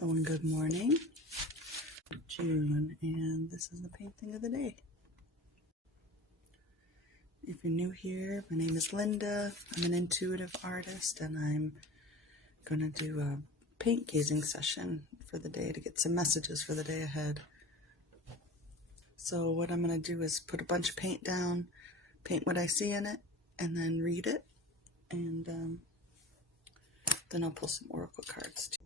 Hello and good morning. June, and this is the painting of the day. If you're new here, my name is Linda. I'm an intuitive artist, and I'm going to do a paint gazing session for the day to get some messages for the day ahead. So what I'm going to do is put a bunch of paint down, paint what I see in it, and then read it, and then I'll pull some oracle cards too.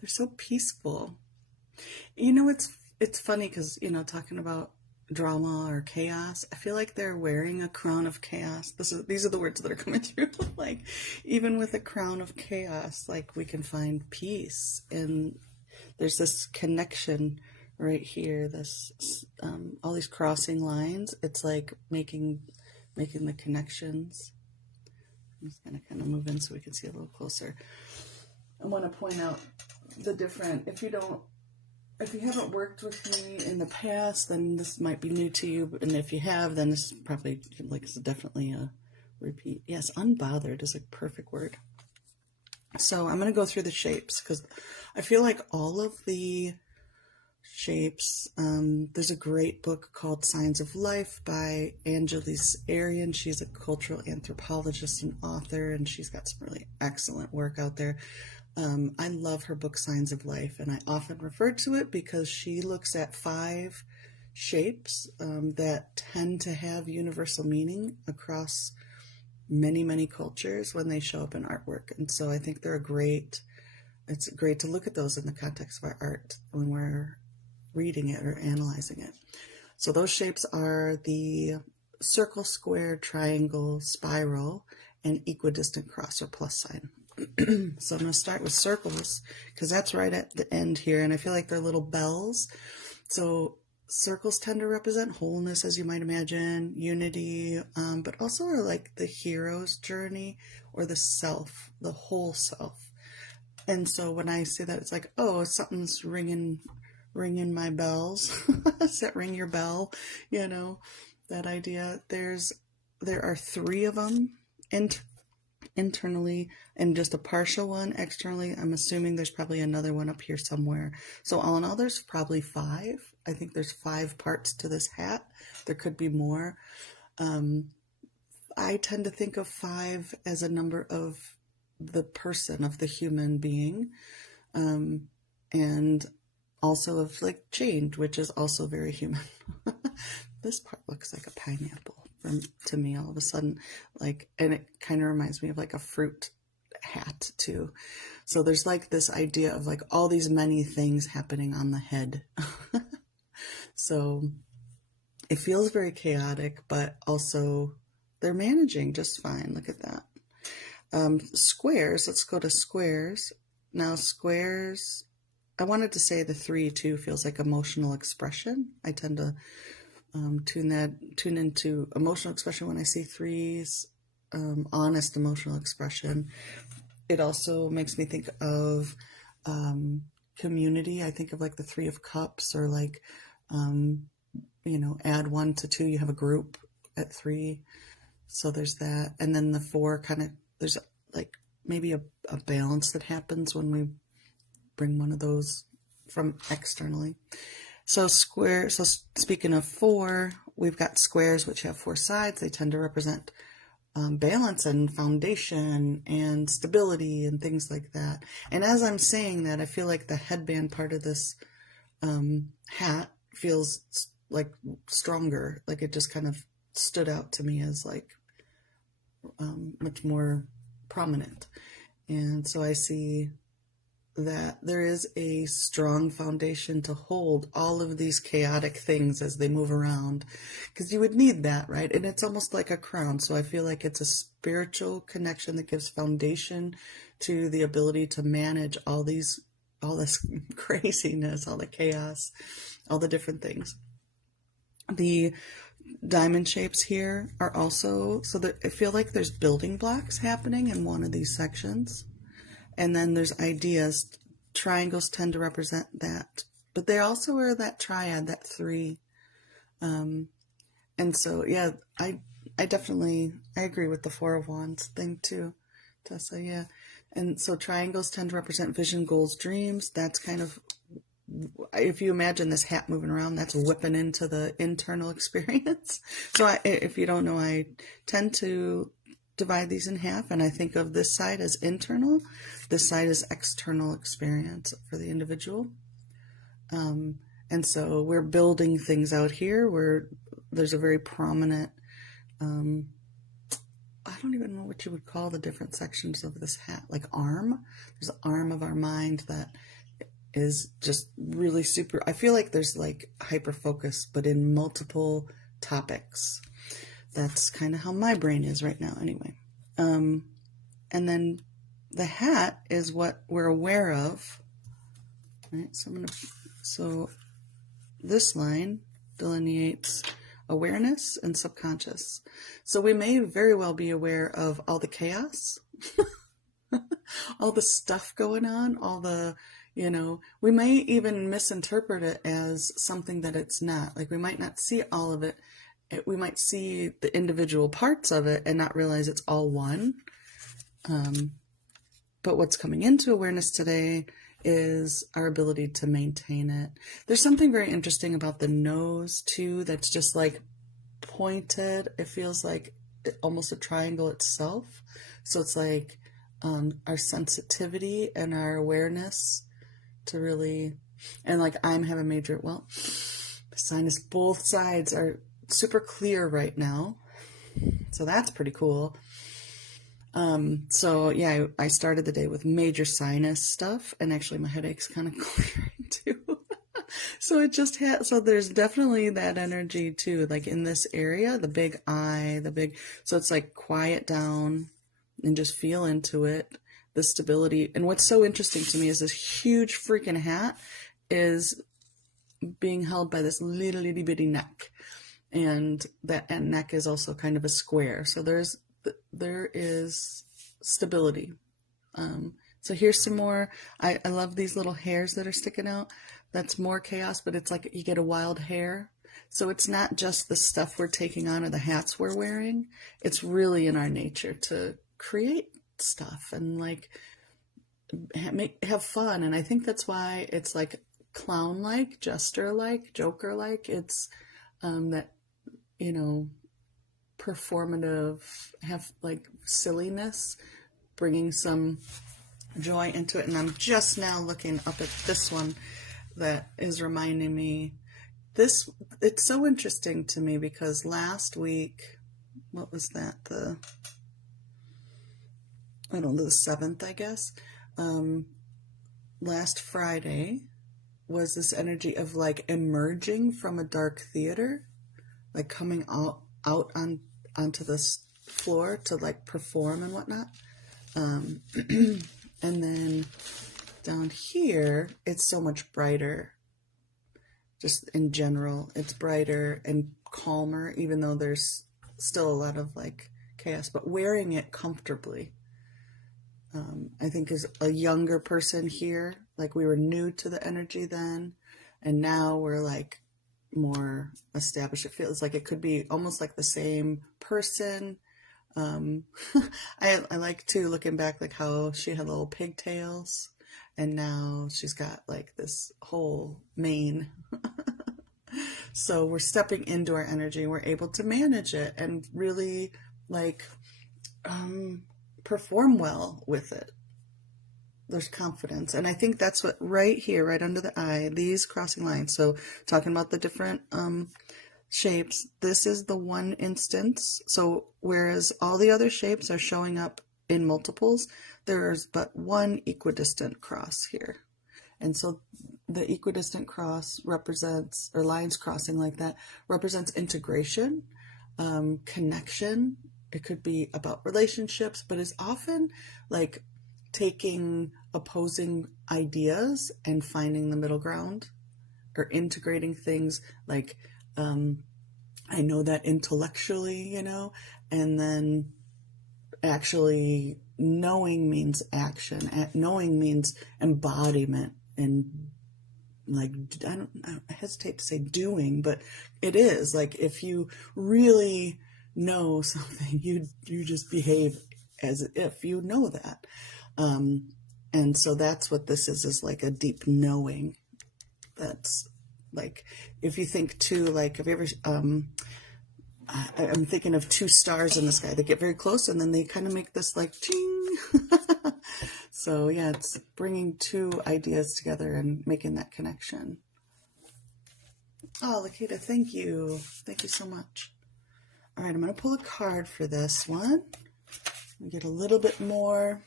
They're so peaceful. It's funny because, talking about drama or chaos, I feel like they're wearing a crown of chaos. These are the words that are coming through. Like, even with a crown of chaos, like, we can find peace. And there's this connection right here, all these crossing lines. It's like making the connections. I'm just going to kind of move in so we can see a little closer. I want to point out the different, if you haven't worked with me in the past, then this might be new to you. And if you have, then this is probably, it's definitely a repeat. Yes, unbothered is a perfect word. So I'm going to go through the shapes because I feel like all of the shapes, there's a great book called Signs of Life by Angelise Arian. She's a cultural anthropologist and author, and she's got some really excellent work out there. I love her book Signs of Life, and I often refer to it because she looks at 5 shapes that tend to have universal meaning across many, many cultures when they show up in artwork. And so I think it's great to look at those in the context of our art when we're reading it or analyzing it. So those shapes are the circle, square, triangle, spiral, and equidistant cross or plus sign. So I'm going to start with circles because that's right at the end here, and I feel like they're little bells. So circles tend to represent wholeness, as you might imagine, unity, but also are like the hero's journey or the self, the whole self. And so when I say that, it's like, oh, something's ringing my bells. Does that ring your bell? You know, that idea. There are 3 of them internally and just a partial one externally. I'm assuming there's probably another one up here somewhere. So all in all, there's probably 5. I think there's 5 parts to this hat. There could be more. I tend to think of 5 as a number of the person, of the human being, and also of like change, which is also very human. This part looks like a pineapple to me all of a sudden, like, and it kind of reminds me of like a fruit hat too. So there's like this idea of like all these many things happening on the head. So it feels very chaotic, but also they're managing just fine. Look at that. Squares, let's go to squares. Now squares, I wanted to say the 3 too feels like emotional expression. I tend to tune into emotional expression when I see 3s, honest emotional expression. It also makes me think of community. I think of like the 3 of Cups, or like, add 1 to 2, you have a group at 3. So there's that. And then the 4 kind of, there's like maybe a balance that happens when we bring one of those from externally. So speaking of 4, we've got squares which have 4 sides. They tend to represent balance and foundation and stability and things like that. And as I'm saying that, I feel like the headband part of this hat feels like stronger. Like it just kind of stood out to me as like much more prominent. And so I see that there is a strong foundation to hold all of these chaotic things as they move around, because you would need that, right? And it's almost like a crown. So I feel like it's a spiritual connection that gives foundation to the ability to manage all this craziness, all the chaos, all the different things. The diamond shapes here are also, so that I feel like there's building blocks happening in one of these sections. And then there's ideas. Triangles tend to represent that. But they also are that triad, that 3. And so, yeah, I definitely, I agree with the 4 of Wands thing too, Tessa, yeah. And so triangles tend to represent vision, goals, dreams. That's kind of, if you imagine this hat moving around, that's whipping into the internal experience. So if you don't know, I tend to divide these in half, and I think of this side as internal, this side is external experience for the individual. And so we're building things out here where there's a very prominent, I don't even know what you would call the different sections of this hat, like arm. There's an arm of our mind that is just really super, I feel like there's like hyper focus, but in multiple topics. That's kind of how my brain is right now anyway. And then the hat is what we're aware of. Right? So this line delineates awareness and subconscious. So we may very well be aware of all the chaos, all the stuff going on, all the, we may even misinterpret it as something that it's not. Like we might not see all of it. We might see the individual parts of it and not realize it's all one. But what's coming into awareness today is our ability to maintain it. There's something very interesting about the nose too, that's just like pointed. It feels like almost a triangle itself. So it's like our sensitivity and our awareness to really, and like I'm having major, well, sinus, both sides are super clear right now. So that's pretty cool. So yeah, I started the day with major sinus stuff, and actually my headache's kind of clearing too. So it just had, so there's definitely that energy too, like in this area, the big eye, so it's like quiet down and just feel into it, the stability. And what's so interesting to me is this huge freaking hat is being held by this little itty bitty neck. And that and neck is also kind of a square. So there is stability. So here's some more. I love these little hairs that are sticking out. That's more chaos, but it's like you get a wild hair. So it's not just the stuff we're taking on or the hats we're wearing. It's really in our nature to create stuff and like have fun. And I think that's why it's like clown-like, jester-like, joker-like. It's that, you know, performative, have like silliness, bringing some joy into it. And I'm just now looking up at this one that is reminding me this. It's so interesting to me because last week, what was that, I don't know, the 7th, I guess, last Friday was this energy of like emerging from a dark theater, like coming onto this floor to like perform and whatnot. And then down here, it's so much brighter. Just in general, it's brighter and calmer, even though there's still a lot of like chaos, but wearing it comfortably. I think as a younger person here, like we were new to the energy then, and now we're like more established. It feels like it could be almost like the same person. I like to looking back like how she had little pigtails and now she's got like this whole mane. So we're stepping into our energy. We're able to manage it and really like perform well with it. There's confidence. And I think that's what right here, right under the eye, these crossing lines. So talking about the different shapes, this is the one instance. So whereas all the other shapes are showing up in multiples, there's but one equidistant cross here. And so the equidistant cross represents, or lines crossing like that, represents integration, connection. It could be about relationships, but it's often like taking opposing ideas and finding the middle ground, or integrating things like, I know that intellectually, you know, and then actually knowing means action. Knowing means embodiment, and like, I hesitate to say doing, but it is like if you really know something, you just behave as if you know that. And so that's what this is like a deep knowing. That's like, if you think too, like, have you ever, I'm thinking of two stars in the sky. They get very close and then they kind of make this like ching. So yeah, it's bringing two ideas together and making that connection. Oh, Lakita, thank you. Thank you so much. All right, I'm going to pull a card for this one. Get a little bit more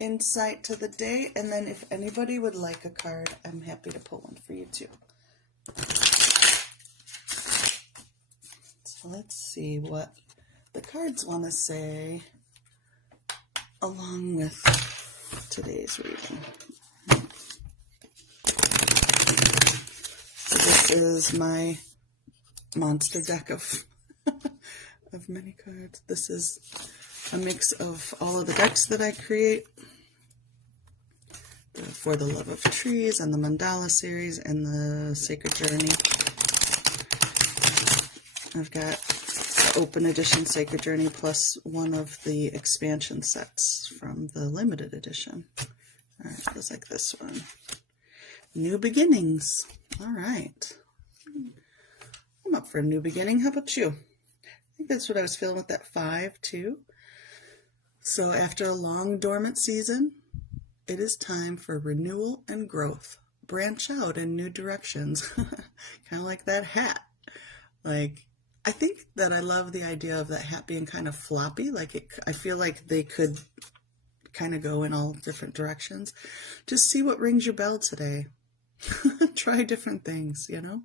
insight to the day, and then if anybody would like a card, I'm happy to pull one for you too. So let's see what the cards want to say along with today's reading. So this is my monster deck of of many cards. This is a mix of all of the decks that I create. For the Love of Trees and the Mandala series and the Sacred Journey. I've got the Open Edition Sacred Journey plus one of the expansion sets from the limited edition. All right, feels like this one. New Beginnings. All right. I'm up for a new beginning. How about you? I think that's what I was feeling with that 5 too. So after a long dormant season, it is time for renewal and growth. Branch out in new directions. Kind of like that hat. Like, I think that I love the idea of that hat being kind of floppy. Like I feel like they could kind of go in all different directions. Just see what rings your bell today. Try different things, you know?